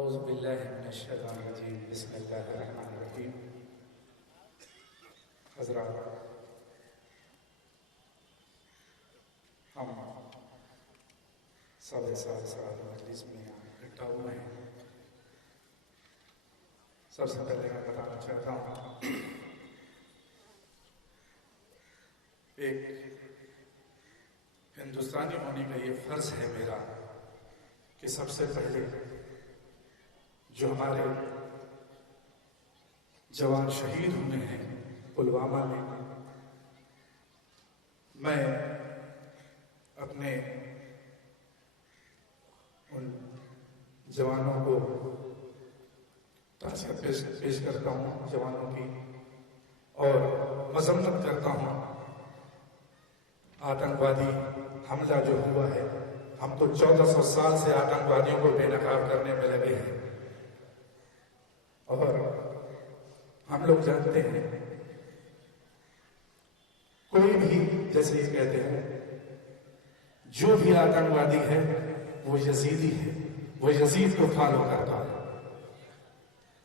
اعوذ باللہ من الشیطان الرجیم بسم اللہ الرحمن الرحیم. حضرات، ہم سب سال مجلس میں اکٹھا ہوئے ہیں. سب سے پہلے میں بتانا چاہتا ہوں، ایک ہندوستانی ہونے کا یہ فرض ہے میرا کہ سب سے پہلے جو ہمارے جوان شہید ہوئے ہیں پلوامہ میں، میں اپنے ان جوانوں کو تعزیت پیش کرتا ہوں، جوانوں کی، اور مذمت کرتا ہوں. آتنکوادی حملہ جو ہوا ہے، ہم تو 1400 سال سے آتنکوادیوں کو بے نقاب کرنے میں لگے ہیں، اور ہم لوگ جانتے ہیں کوئی بھی، جیسے یہ کہتے ہیں، جو بھی آتنکوادی ہے وہ یزیدی ہے، وہ یزید کو فالو کرتا ہے.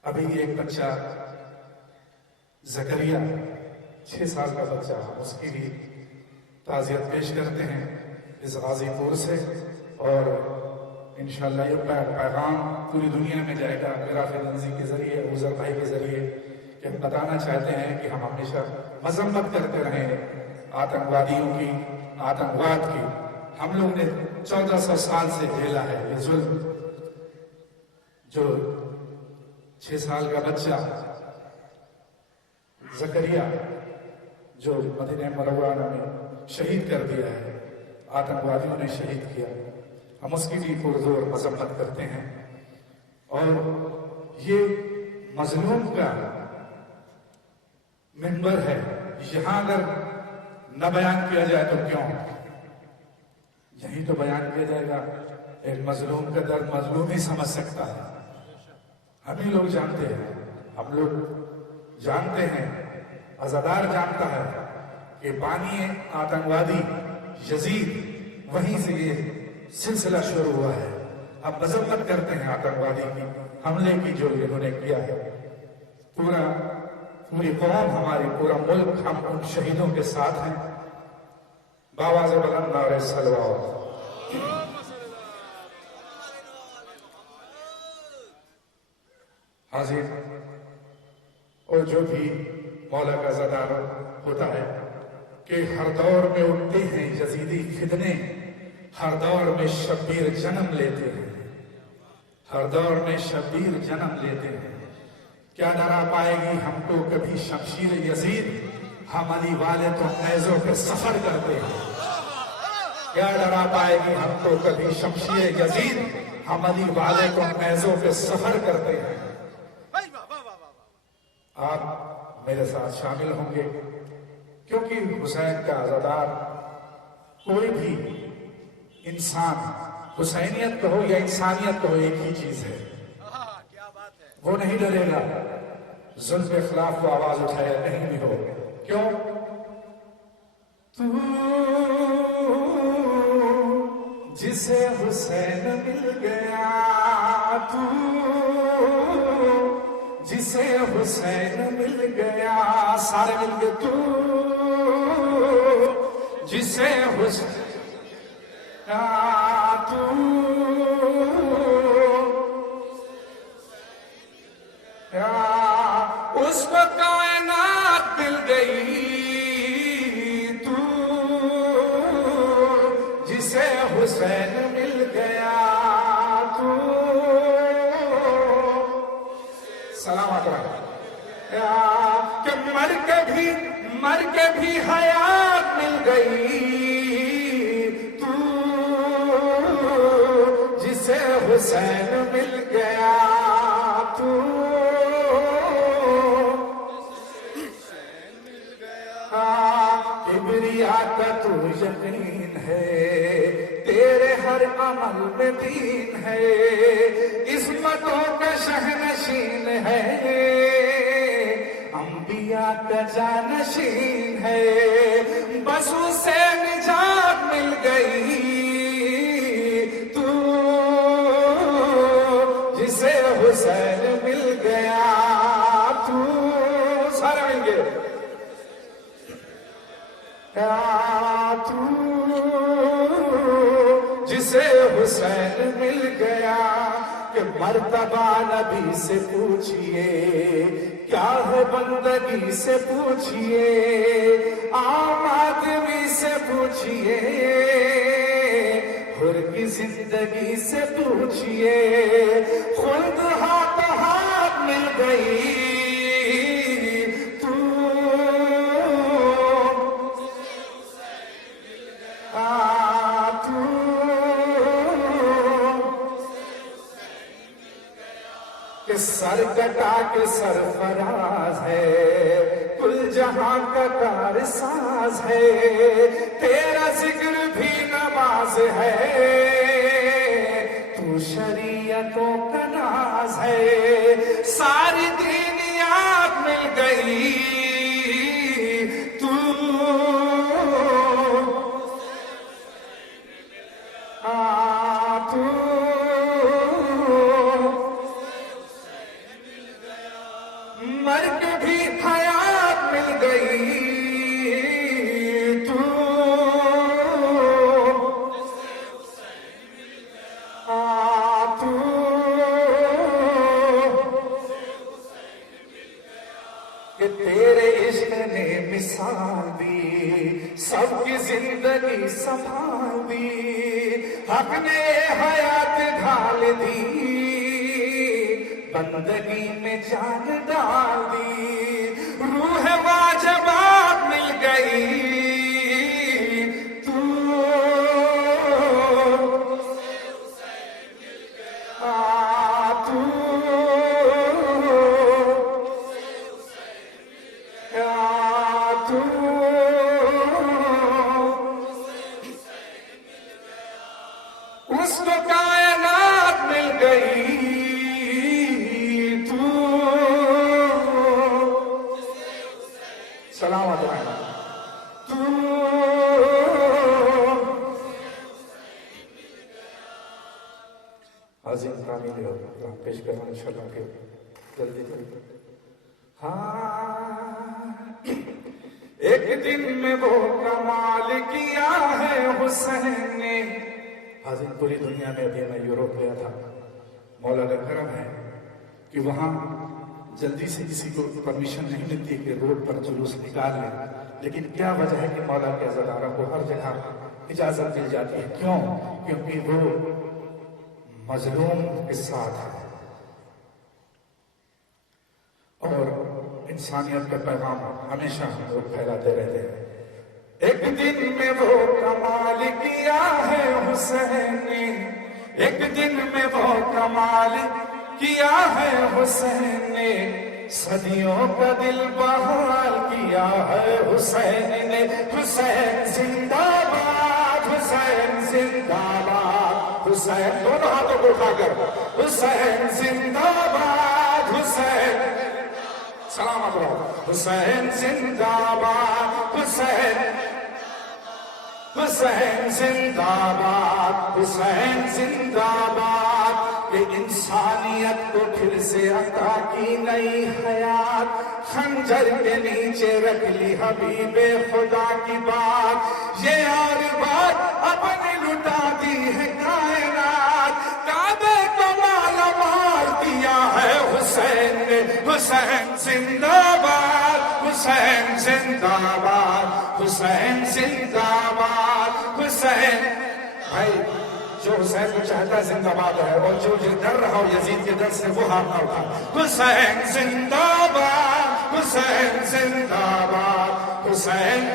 ابھی ایک بچہ زکریا 6 سال کا بچہ، اس کی بھی تعزیت پیش کرتے ہیں اس غازی پور سے، اور انشاءاللہ یہ پیغام پوری دنیا میں جائے گا میرا فیلنزی کے ذریعے، اوزر بھائی کے ذریعے، کہ ہم بتانا چاہتے ہیں کہ ہم ہمیشہ مذمت کرتے رہے آتنکوادیوں کی، آتنکواد کی. ہم لوگ نے 1400 سال سے جھیلا ہے یہ ظلم. جو 6 سال کا بچہ زکریا جو مدینہ منورہ میں شہید کر دیا ہے، آتنکوادیوں نے شہید کیا، ہم اس کی بھی پرزور مذمت کرتے ہیں. اور یہ مظلوم کا منبر ہے، یہاں اگر نہ بیان کیا جائے تو کیوں، یہیں تو بیان کیا جائے گا. ایک مظلوم کا درد مظلوم ہی سمجھ سکتا ہے. ہم ہی لوگ جانتے ہیں، ہم لوگ جانتے ہیں، عزادار جانتا ہے کہ بانی آتنکوادی یزید، وہیں سے یہ سلسلہ شروع ہوا ہے. اب مذمت کرتے ہیں آتنکوادی کی حملے کی جو انہوں نے کیا ہے. پوری قوم ہماری، پورا ملک، ہم ان شہیدوں کے ساتھ ہیں. بآواز بلند نعرہ صلوات. حاضر اور جو بھی مولا کا عزادار ہوتا ہے کہ ہر دور میں اٹھتے ہیں یزیدی فتنے، ہر دور میں شبیر جنم لیتے ہیں، ہر دور میں شبیر جنم لیتے ہیں. کیا ڈرا پائے گی ہم کو کبھی شمشیر یزید، ہم علی والے تو نیزوں پہ سفر کرتے ہیں. کیا ڈرا پائے گی ہم کو کبھی شمشیر یزید، ہم علی والے تو نیزوں پہ سفر کرتے ہیں. آپ میرے ساتھ شامل ہوں گے کیونکہ حسین کا عزادار کوئی بھی انسان، حسینیت کہو یا انسانیت کہو، ایک ہی چیز ہے. وہ نہیں ڈرے گا ظلم کے خلاف کو آواز اٹھائے نہیں بھی ہو. کیوں؟ تو جسے حسین مل گیا، تو جسے حسین مل گیا، سارے مل گئے. تو جسے حسین، تو اس کو کائنات مل گئی. تو جسے حسین مل گیا، تو سلامت رہا کہ مر کے بھی حیات مل گئی. تو جسے حسین مل گیا، تو کبریا کا تو یقین ہے، تیرے ہر عمل میں دین ہے، عصمتوں کا شہنشین ہے، انبیاء کا جانشین ہے. بس اسے نجات مل گئی. تو جسے حسین مل گیا کہ مرتبہ نبی سے پوچھئے کیا ہے بندگی سے پوچھئے عام آدمی سے پوچھئے حر کی زندگی سے پوچھئے خلد ہاتھ ہاتھ مل گئی کہ سر کٹا کے سرفراز ہے کل جہاں کا کار ساز ہے تیرا ذکر بھی نماز ہے تو شریعتوں کا ناز ہے ساری دینیات مل گئی مر کے بھی حیات مل گئی کہ تیرے عشق نے مثال دی سب کی زندگی سنبھال دی حق نے حیات ڈھال دی بندگی میں جان ڈال دی روح واجبات مل گئی اس کو کائنات مل گئی سلامت رہنا عظیم تعمیر پیش کرنا انشاءاللہ کہ جلدی کریں ایک دن میں وہ کمال کیا ہے حسین نے حاضر پوری دنیا میں ابھی میں یوروپ گیا تھا مولا کا کرم ہے کہ وہاں جلدی سے کسی کو پرمیشن نہیں ملتی کہ روڈ پر جلوس نکال لیں لیکن کیا وجہ ہے کہ مولا کے عزاداروں کو ہر جگہ اجازت مل جاتی ہے کیوں؟ کیونکہ وہ مظلوم کے ساتھ ہے اور انسانیت کا پیغام ہمیشہ ہم لوگ پھیلاتے رہتے ہیں ایک دن میں وہ کمال کیا ہے حسین نے ایک دن میں وہ کمال کیا ہے حسین نے صدیوں کا دل بحال کیا ہے حسین نے حسین زندہ باد حسین زندہ باد حسین دونوں ہاتھوں کو اٹھا کر حسین زندہ باد حسین سلامت رہو حسین زندہ باد حسین حسین زندہ باد حسین زندہ باد کہ انسانیت کو پھر سے عطا کی نئی حیات خنجر کے نیچے رکھ لی حبیب خدا کی بات یہ اور بات اپنے لٹا دی ہے کائنات کعبے کو مالا مال کیا ہے حسین نے حسین زندہ باد حسین زندہ باد حسین زندہ باد حسین بھائی جو حسین کو چاہتا ہے زندہ باد ہے اور جو ڈر رہا ہو یزید کے ڈر سے وہ ہاتھ نہ اٹھا حسین زندہ باد حسین زندہ باد حسین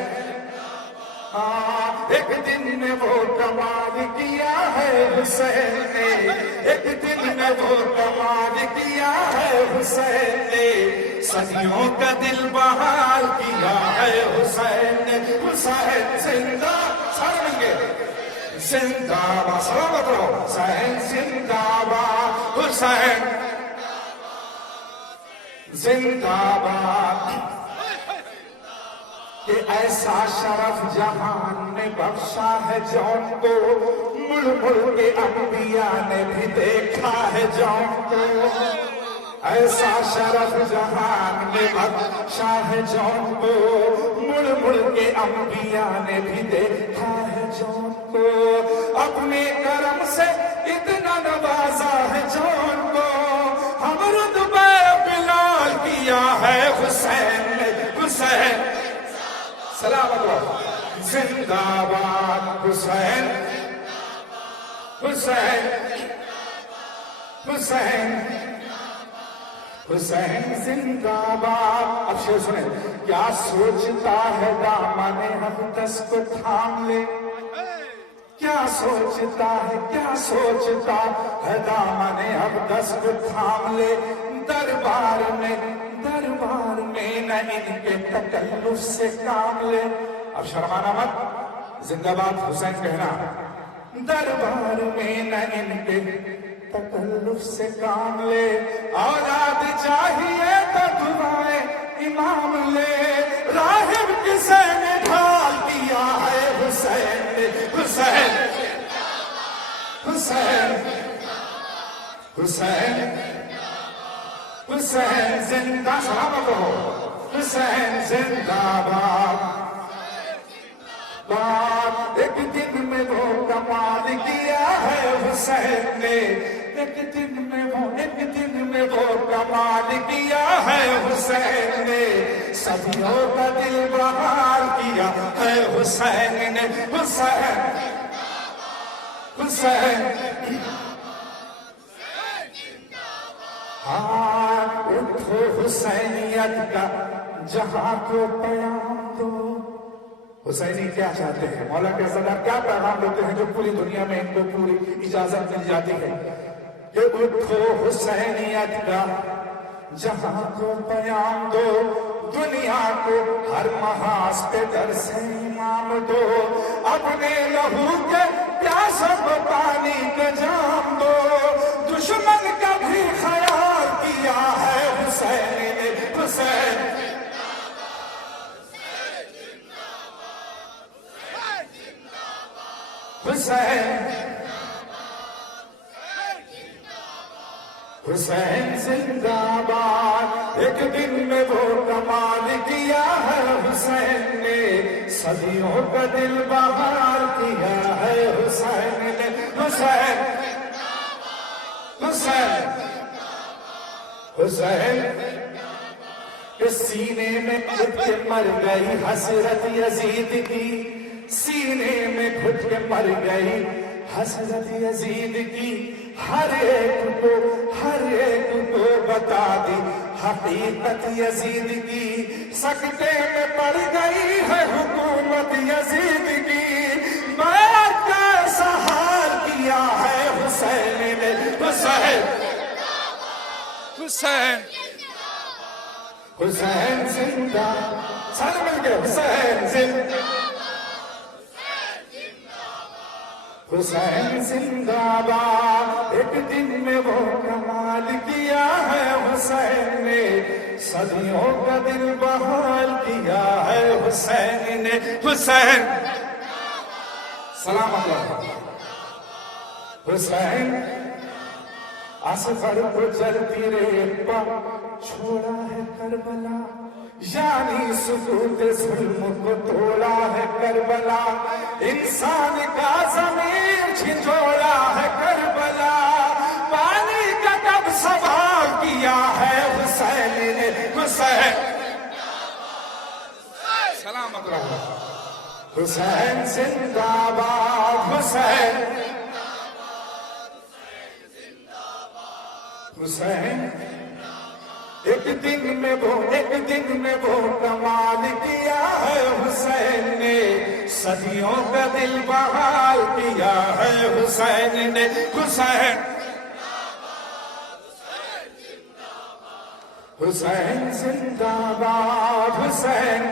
ایک دن میں وہ کمال کیا ہے حسین نے ایک دن میں وہ کمال کیا ہے حسین نے صدیوں کا دل بحال کیا ہے حسین نے حسین زندہ سارے مل گئے زندہ باد سلامت رہو حسین زندہ باد حسین زندہ باد کہ ایسا شرف جہان نے بخشا ہے جون کو مل مل کے انبیاء نے بھی دیکھا ہے جون کو ایسا شرف جہان نے بخشا ہے جون کو مل مل کے انبیاء نے بھی دیکھا ہے جون کو اپنے کرم سے زندہ باد حسین حسین حسین حسین زندہ باد. اب شعر سنیں. کیا سوچتا ہے دامن اقدس کو تھام لے, کیا سوچتا ہے دامن اقدس کو تھام لے, دربار میں نہ ان کے تکلف سے کام لے. اب شرمانا مت, زندہ باد حسین کہنا. دربار میں نہ ان کے تکلف سے کام لے, اولاد چاہیے تو دعائیں امام لے, راہب کسے نے ڈھال دیا ہے حسین نے. حسین حسین حسین حسین زندہ سلامت ہو. حسین زندہ باد. ایک دن میں وہ کمال کیا ہے حسین نے, ایک دن میں وہ کمال کیا ہے حسین نے, صدیوں کا دل بہار کیا ہے حسین نے. حسین حسین ہاں اٹھو حسینیت کا جہاں کو پیام دو. حسینی کیا چاہتے ہیں, مولا کے صدر کیا پیغام دیتے ہیں جو پوری دنیا میں ان کو پوری اجازت مل جاتی ہے کہ اٹھو حسینیت کا جہاں کو پیام دو, دنیا کو ہر محاذ پہ در سے امام دو, اپنے لہو کے پیاسوں کو پانی کا جام دو, دشمن کا بھی خیال کیا ہے حسین نے. حسین حسین حسین زندہ باد. ایک دن میں وہ کمال کیا ہے حسین نے, صدیوں کا دل بہار کیا ہے حسین نے. حسین حسین حسین اس سینے میں گھٹ کے مر گئی حسرت یزید کی, سینے میں گھٹ کے مر گئی حسرت یزید کی, ہر ایک کو بتا دی حقیقت یزید کی, سکتے میں پڑ گئی ہے حکومت یزید کی, بیعت کا سہار کیا ہے حسین نے. حسین حسین حسین زندہ, سارے مل کے حسین زندہ, حسین زندہ باد. ایک دن میں وہ کمال کیا ہے حسین نے, صدیوں کا دل بحال کیا ہے حسین نے. حسین سلام اللہ. حسین اصغر کو جلتی ریت پر چھوڑا ہے کربلا, یعنی سکوت ظلم کو توڑا ہے کربلا, انسان کا ضمیر چھچوڑا ہے کربلا, پانی کا کب سوال کیا ہے حسین نے. حسین سلامت رہو. حسین زندہ باد. حسین حسین ایک دن میں وہ کمال کیا ہے حسین نے, صدیوں کا دل بحال کیا ہے حسین نے. حسین حسین زندہ باد. حسین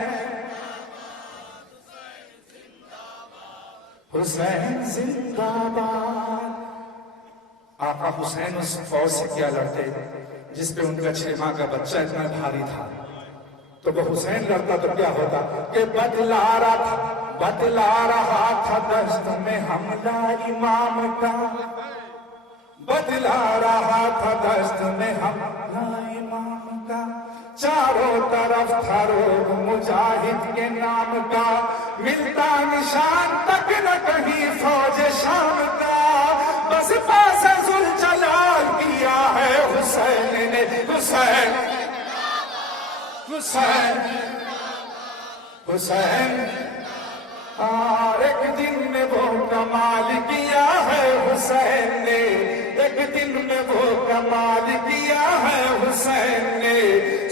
حسین زندہ باد. آقا حسین اس فوج سے کیا لڑتے جس پہ ان کا 6 ماہ کا بچہ اتنا بھاری تھا, تو وہ حسین لڑتا تو کیا ہوتا کہ بتلا رہا تھا دست میں حملہ امام کا, بتلا رہا تھا دست میں حملہ امام کا, چاروں طرف تھا روگ مجاہد کے نام کا, ملتا نشان تک نہ کہیں فوج شام کا, بس پاس ذوالجلال کیا ہے حسین نے. حسین حسین حسین ایک دن میں وہ کمال کیا ہے حسین نے، ایک دن میں وہ کمال کیا ہے حسین نے،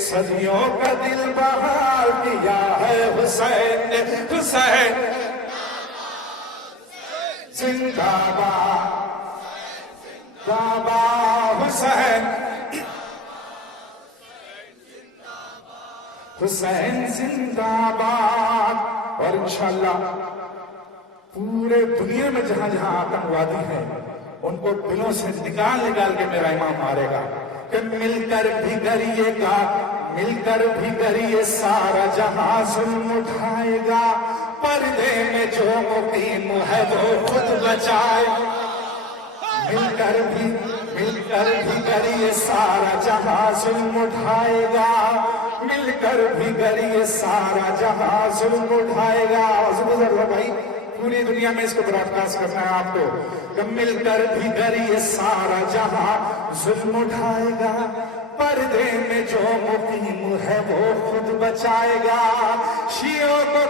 صدیوں کا دل بحال کیا ہے حسین نے۔ حسین زندہ باد، زندہ باد حسین، حسین زندہ باد۔ اور انشاءاللہ پورے دنیا میں جہاں جہاں آتنکوادی ہیں ان کو دلوں سے نکال نکال کے میرا امام مارے گا کہ مل کر بھی گریے گا، مل کر بھی گریے سارا جہاں ظلم اٹھائے گا، پردے میں جو مقیم ہے وہ خود بچائے، مل کر بھی گریے سارا جہاں ظلم اٹھائے گا، مل کر بھی گریے سارا جہاں ظلم اٹھائے گا۔ ضرور بھائی پوری دنیا میں اس کو براڈ کاسٹ کرنا ہے آپ کو کہ مل کر بھی گریے سارا جہاں ظلم اٹھائے گا، پردے میں جو مقیم ہے وہ خود بچائے گا، شیعوں کو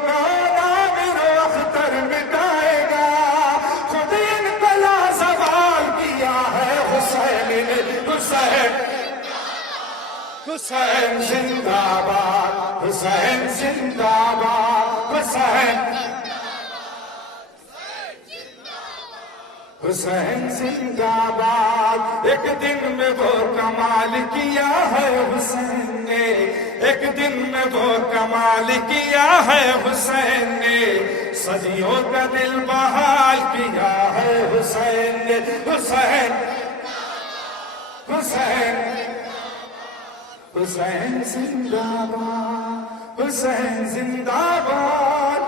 اختر مٹائے گا، خود ان بلا زوال کیا ہے حسین نے۔ حسین حسین زندہ باد، حسین زندہ باد، حسین حسین زندہ باد۔ ایک دن میں وہ کمال کیا ہے حسین نے، ایک دن میں وہ کمال کیا ہے حسین نے، صدیوں کا دل بحال کیا ہے حسین نے۔ حسین حسین حسین زندہ باد، حسین زندہ باد،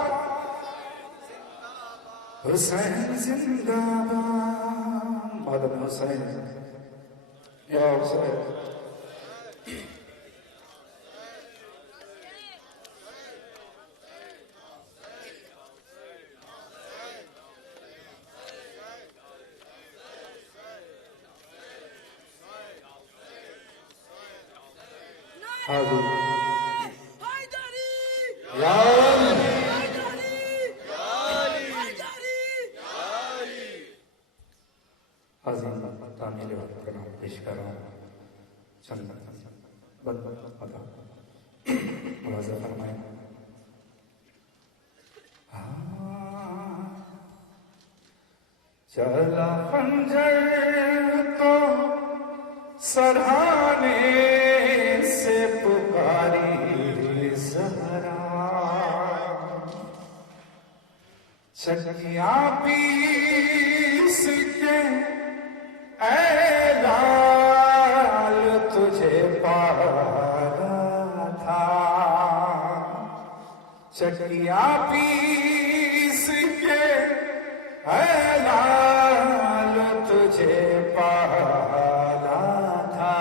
حسین زندہ باد۔ مولانا حسین یا حسین تعمیل وقت کا نام پیش کر رہا ہوں، چند مواضع فرمائیں۔ چلا خنجر تو سرہانے سے پکاری زہرا، چکیاں پیس کے اے لال تجھے پالا تھا، چکیاں پیس کے اے لال تجھے پالا تھا،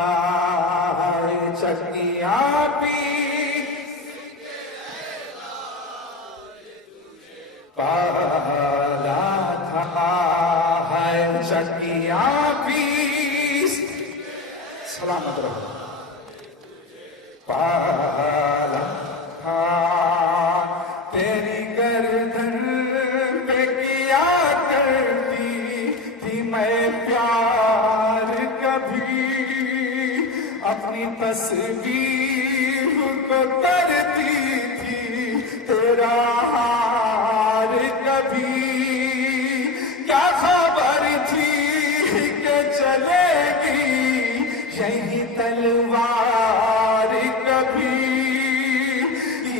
چکیاں پیس کے اے لال تجھے پالا تھا، چکیاں پیس سلامت رہو پالا تھا، تیری گردن پہ کیا کرتی تھی میں پیار کبھی، اپنی تصویر کو کرتی تھی تیرا ہار کبھی، کیا خبر تھی کہ چلے گی یہی تلوار کبھی،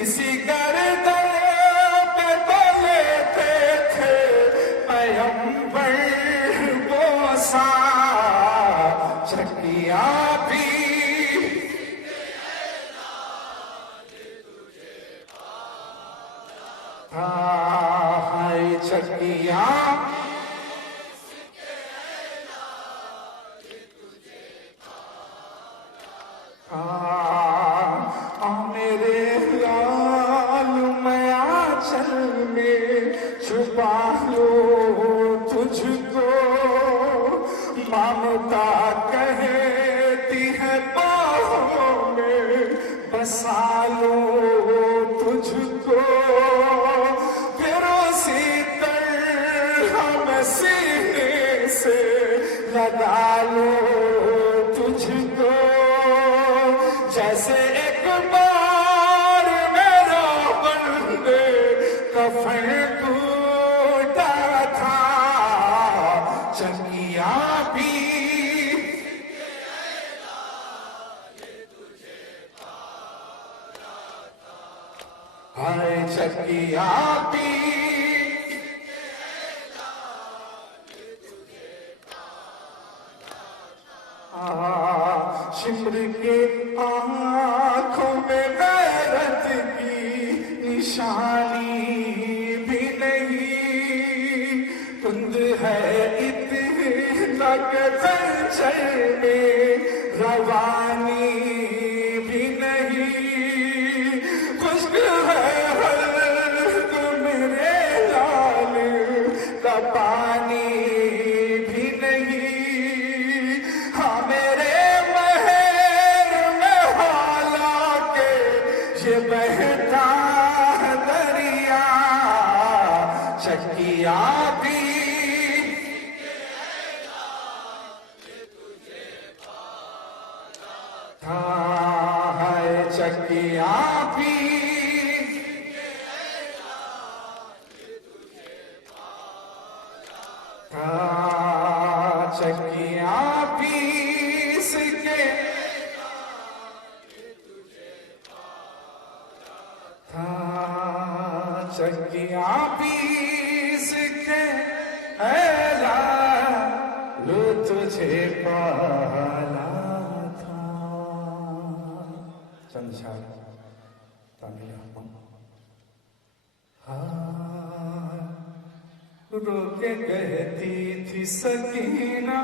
اسی گردن پہ تو لیتے تھے پیغمبر بوسا، چکیاں بھی چکیاں میرے لال میں آنچل میں چھپا لو تجھ کو، ممتا کہتی ہے باہوں میں بسا لو تجھ کو، پھر اس لگا لو تجھ کو جیسے ایک بار میرا بندے کفن ٹوٹا تھا چکیا بھی ہائے چکیا بھی شمر کے آنکھوں میں غیرت کی نشانی بھی نہیں کند ہے اتنا کہ زنجیر میں روانی بھی نہیں خشک ہے حلق میرے لال کا پانی بھی نہیں بہتا دریا چکیا بھی تھا ہے چکیا بھی تھا چکیا پیس کے چکیاں پیس کے ایلا لو تجھے پالا تھا چند شاعر تعمیل احمد رو کے کہتی تھی سکینہ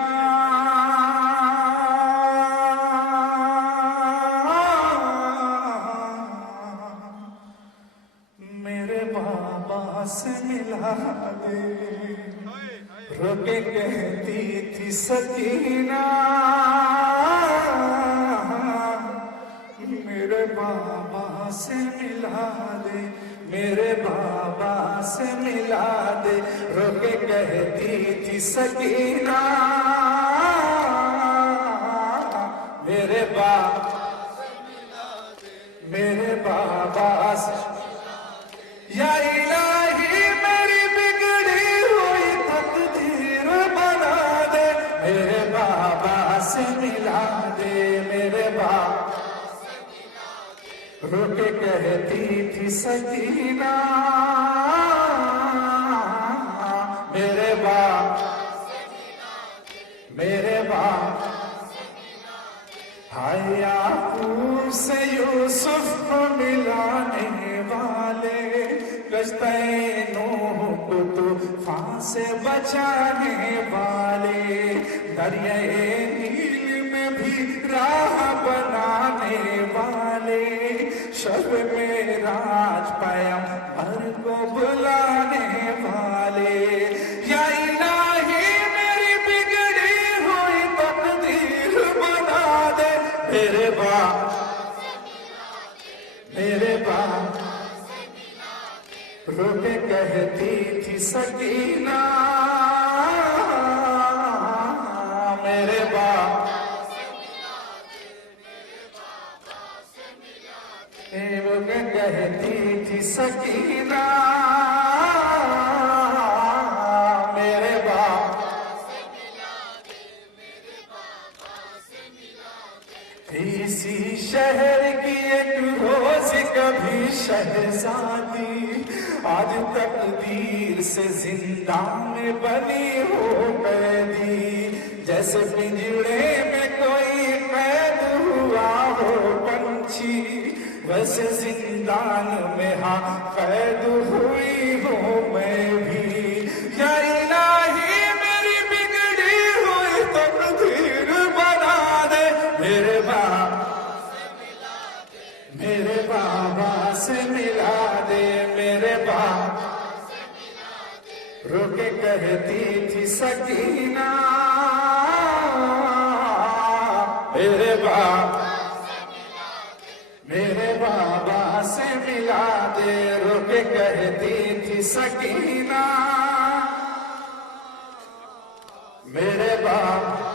سے ملا دے رو کے کہتی تھی سکینہ میرے بابا سے ملا دے میرے بابا سے ملا دے رو کے کہتی تھی سکینہ میرے بابا سے یا الہی میری بگڑی ہوئی تقدیر بنا دے میرے بابا سے ملا دے میرے بابا رو کے کہتی تھی سکینہ میرے بابا ہائے یعقوب سے یوسف کو ملانے والے کشتہ نوح کو طوفان سے بچانے والے دریائے نیل میں بھی راہ بنانے والے شب معراج پیغمبر کو بلانے والے یا الہی میری بگڑی ہوئی تقدیر بنا دے میرے باپ رو کے کہتی تھی سکینہ میرے باپ رو کے کہتی تھی سکینہ میرے باپ اسی شہر کی ایک روز کبھی شہزادی آج تقدیر سے زندان میں بنی ہو قیدی جیسے پنجرے میں کوئی قید ہوا ہو پنچھی ویسے زندان میں ہاں قید ہوئی ہوں میں بھی یا الہی میری بگڑی ہوئی تقدیر بنا دے میرے بابا سے ملا دے میرے بابا رو کے کہتی تھی سکینہ میرے بابا سے ملا دے رو کے کہتی تھی سکینہ میرے بابا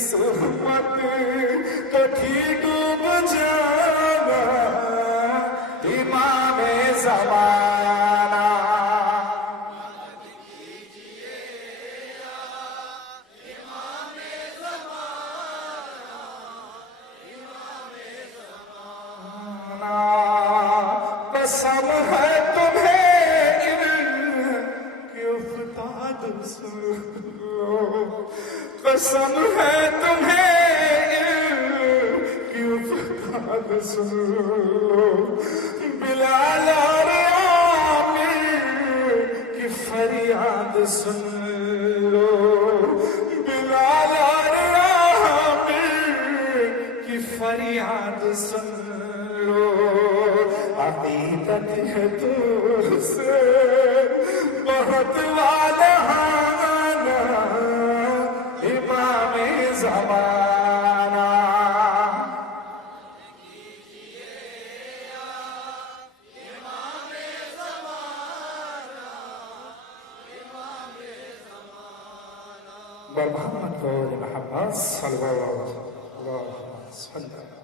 صحبت کٹھی ڈوب جانا امام زمانہ قسم ہے تمہیں علم کی افتاد سن لو قسم ہے تمہیں علم کی افتاد سن لو بلال اور عامر کی فریاد سن لو بلال اور عامر کی فریاد سن لو عقیدت ہے تجھ سے بہت والہانہ امام زمانہ محمد محمد صلی اللہ علیہ وسلم